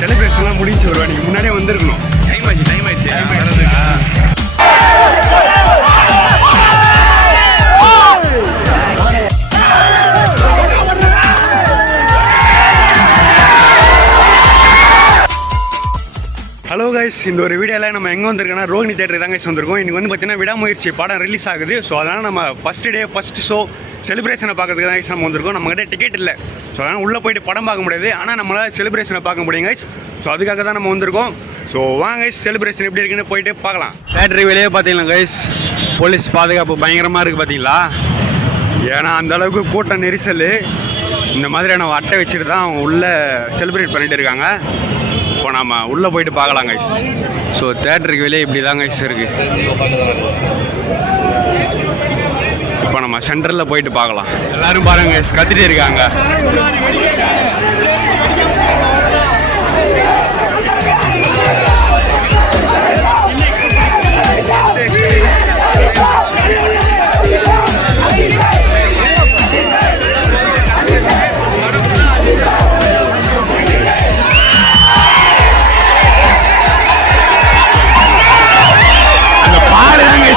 செலிப்ரேஷன்லாம் முடிஞ்சு வருவா. நீங்கள் முன்னாடியே வந்திருக்கணும். டைம் ஆயிடுச்சு ஹலோ கைஸ், இந்த ஒரு வீடியோவில் நம்ம எங்கே வந்திருக்கோன்னா ரோஹிணி தேட்டர் தான் கைஸ் வந்திருக்கோம். இன்றைக்கி வந்து பார்த்தீங்கன்னா விடாமுயற்சி படம் ரிலீஸ் ஆகுது. ஸோ அதனால் நம்ம ஃபஸ்ட் ஷோ செலிப்ரேஷனை பார்க்கறதுக்கு தான் கைஸ் நம்ம வந்திருக்கோம். நம்மகிட்ட டிக்கெட் இல்லை. ஸோ அதனால் உள்ளே போய்ட்டு படம் பார்க்க முடியாது. ஆனால் நம்மளால் செலிப்ரேஷனை பார்க்க முடியும் கைஸ். ஸோ அதுக்காக தான் நம்ம வந்திருக்கோம். ஸோ வாங்க கைஸ், செலிப்ரேஷன் எப்படி இருக்குன்னு போயிட்டு பார்க்கலாம். தேட்டர் வெளியே பார்த்தீங்களா கைஸ், போலீஸ் பாதுகாப்பு பயங்கரமாக இருக்குது பார்த்தீங்களா. ஏன்னா அந்தளவுக்கு கூட்ட நெரிசல். இந்த மாதிரியான அட்டை வச்சுட்டு தான் அவங்க உள்ளே செலிப்ரேட் பண்ணிட்டு இருக்காங்க. இப்போ நம்ம உள்ளே போயிட்டு பார்க்கலாம் கைஸ். ஸோ தேட்டருக்கு வெளியே இப்படி தான் கைஸ் இருக்குது. இப்போ நம்ம சென்டரில் போயிட்டு பார்க்கலாம். எல்லோரும் பாருங்க கைஸ், கத்திட்டு இருக்காங்க.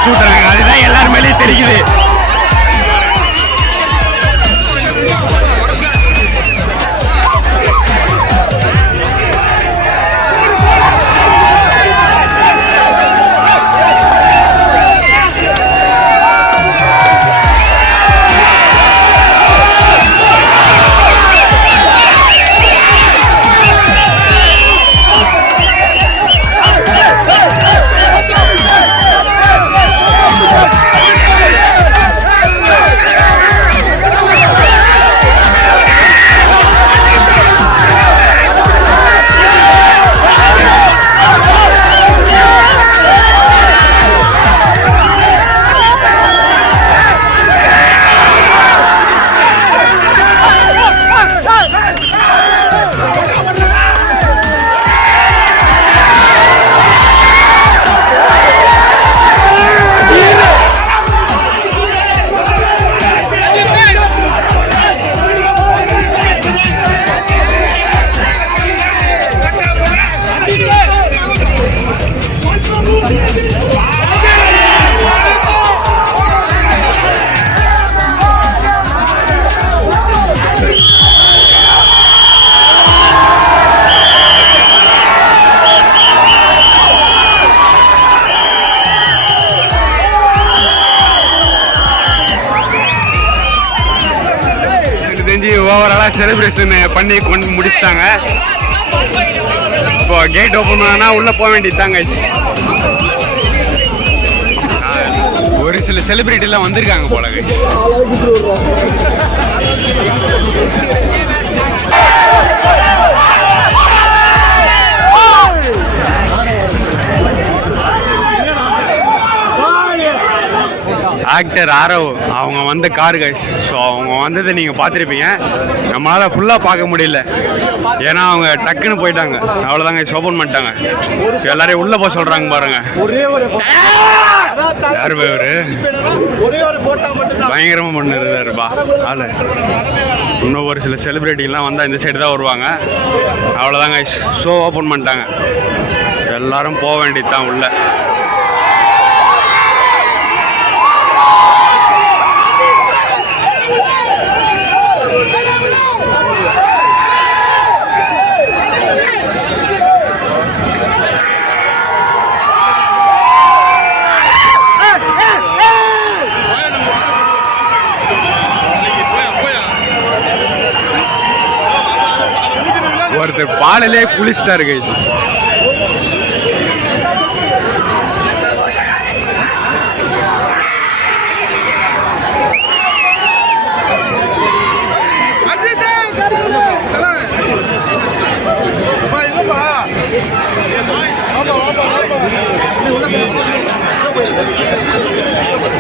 சூட்டுறாங்க, அதுதான் எல்லாரும் மேலேயும் தெரியுது. ஓவராலாக செலிப்ரேஷன் பண்ணி கொண்டு முடிச்சிட்டாங்க. இப்போ கேட் ஓப்பன் பண்ணா உள்ளே போக வேண்டியதுதாங்க. ஒரு சில செலிபிரிட்டிலாம் வந்திருக்காங்க போல. ஆக்டர் ஆரவ் அவங்க வந்த கார் கைஸ். ஸோ அவங்க வந்ததை நீங்கள் பார்த்துருப்பீங்க. நம்மளால் ஃபுல்லாக பார்க்க முடியல, ஏன்னா அவங்க டக்குன்னு போயிட்டாங்க. அவ்வளோதாங்க கைஸ், ஓப்பன் பண்ணிட்டாங்க. எல்லாரையும் உள்ளே போக சொல்கிறாங்க பாருங்க. யார் பேர் பயங்கரமாக பண்ணிருந்தாருப்பா ஆள். இன்னும் ஒரு சில செலிப்ரிட்டிலாம் வந்தால் இந்த சைடு தான் வருவாங்க. அவ்வளோதாங்க கைஸ், ஷோ ஓப்பன் பண்ணிட்டாங்க. எல்லாரும் போக வேண்டியது தான் உள்ள. ஒருத்தர் பாலிலே குளிச்சிட்டாரு கைஸ்.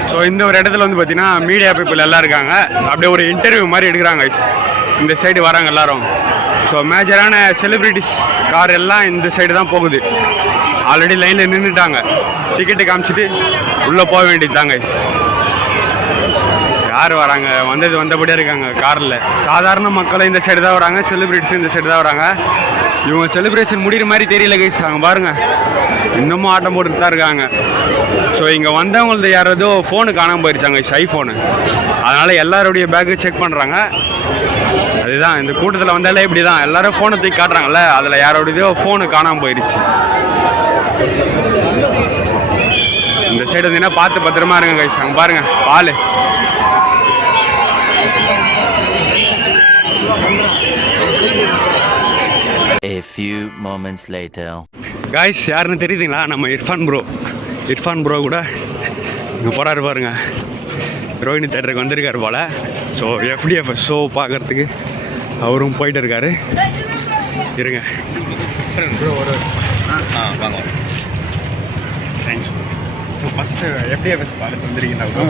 ஸோ இந்த ஒரு இடத்துல வந்து பார்த்தீங்கன்னா மீடியா பீப்புள் எல்லாம் இருக்காங்க. அப்படியே ஒரு இன்டர்வியூ மாதிரி எடுக்கிறாங்க இந்த சைடு வராங்க எல்லாரும். ஸோ மேஜரான செலிப்ரிட்டிஸ் கார் எல்லாம் இந்த சைடு தான் போகுது. ஆல்ரெடி லைனில் நின்றுட்டாங்க. டிக்கெட்டு காமிச்சிட்டு உள்ளே போக வேண்டியது தாங்க. யார் வராங்க, வந்தபடியாக இருக்காங்க காரில். சாதாரண மக்களும் இந்த சைடு தான் வராங்க, செலிப்ரிட்டிஸும் இந்த சைடு தான் வராங்க. இவங்க செலிப்ரேஷன் முடிகிற மாதிரி தெரியல கைஸ். அங்கே பாருங்கள், இன்னமும் ஆட்டம் போட்டுட்டு தான் இருக்காங்க. ஸோ இங்கே வந்தவங்களது யாராவது ஃபோனு காணாமல் போயிருச்சாங்க கைஸ், ஐஃபோனு. அதனால் எல்லாருடைய பேக்கு செக் பண்ணுறாங்க. அதுதான் இந்த கூட்டத்தில் வந்தாலே இப்படி தான், எல்லோரும் ஃபோனை தூக்கி காட்டுறாங்கல்ல, அதில் யாரோடையதோ ஃபோனு காணாமல் போயிடுச்சு. இந்த சைடு வந்தீங்கன்னா பார்த்து பத்திரமா இருங்க கைஸ். அங்கே பாருங்கள் பால். A few moments later. Guys, யாருன்னு தெரியுதுங்களா? நம்ம இர்ஃபான் ப்ரோ கூட இங்கே போகிறாரு பாருங்க. ரோஹிணி தேட்டருக்கு வந்திருக்காரு போல். ஸோ எஃப்டிஎஃப்எஸ் ஷோ பார்க்குறதுக்கு அவரும் போயிட்டு இருக்காரு. இருங்க ப்ரோ, ஒரு வாங்க. Thanks bro. So first FDFS பார்த்து வந்திருக்கீங்களா ப்ரோ?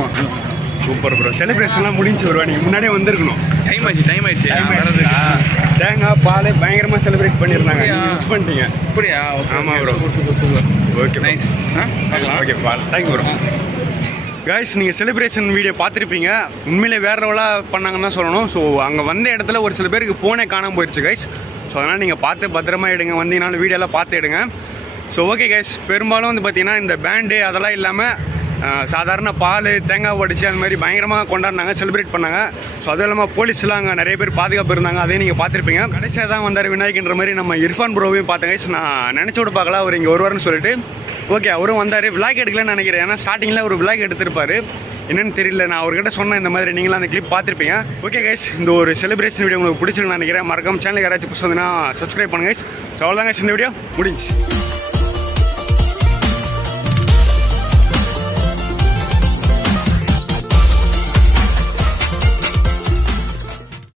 Super bro. செலிப்ரேஷன்லாம் முடிஞ்சு வருவா, நீங்கள் முன்னாடியே வந்திருக்கணும். டைம் ஆயிடுச்சு தேங்காய் பால் பயங்கரமாக செலிப்ரேட் பண்ணியிருந்தாங்க, மிஸ் பண்ணிட்டீங்க. அப்படியா? ஆமாம் ப்ரோ. Okay nice. ஓகே பால், தேங்க்யூ ப்ரோ. காய்ஸ், நீங்கள் செலிப்ரேஷன் வீடியோ பார்த்துருப்பீங்க. உண்மையிலே வேறு லெவலாக பண்ணாங்கன்னு தான் சொல்லணும். ஸோ அங்கே வந்த இடத்துல ஒரு சில பேருக்கு ஃபோனே காணாமல் போயிடுச்சு கைஸ். ஸோ அதனால் நீங்கள் பார்த்து பத்திரமா எடுங்க, வந்தீங்கனாலும் வீடியோலாம் பார்த்து எடுங்க. ஸோ ஓகே கைஸ், பெரும்பாலும் வந்து பார்த்திங்கன்னா இந்த பேண்டு அதெல்லாம் இல்லாமல் சாதாரண பால் தேங்காய் உடைச்சி அந்த மாதிரி பயங்கரமாக கொண்டாடினாங்க, செலிப்ரேட் பண்ணாங்க. ஸோ அதுவும் இல்லாமல் போலீஸ்லாம் அங்கே நிறைய பேர் பாதுகாப்பு இருந்தாங்க, அதையும் நீங்கள் பார்த்துருப்பீங்க. கடைசியாக தான் வந்தார் விநாயகன்ற மாதிரி நம்ம இர்ஃபான் ப்ரோவையும் பார்த்தேன் கைஸ். நான் நினச்சி விட பார்க்கல அவர் இங்கே வருவார்னு சொல்லிட்டு. ஓகே, அவரும் வந்தார். விளாக் எடுக்கலன்னு நினைக்கிறேன், ஏன்னா ஸ்டார்டிங்கில் ஒரு விளாக் எடுத்திருப்பார். என்னென்னு தெரியல, நான் அவர்கிட்ட சொன்னேன் இந்த மாதிரி, நீங்களும் அந்த கிளிப் பார்த்துருப்பீங்க. ஓகே கைஸ், இந்த ஒரு செலிப்ரேஷன் வீடியோ உங்களுக்கு பிடிச்சிருக்குன்னு நினைக்கிறேன். மறக்காம சேனலுக்கு யாராச்சும் புதுசு வந்துன்னா சப்ஸ்கிரைப் பண்ணுங்க கைஸ். ஸோ அவ்வளோதான் கைஸ், இந்த வீடியோ முடிஞ்சு.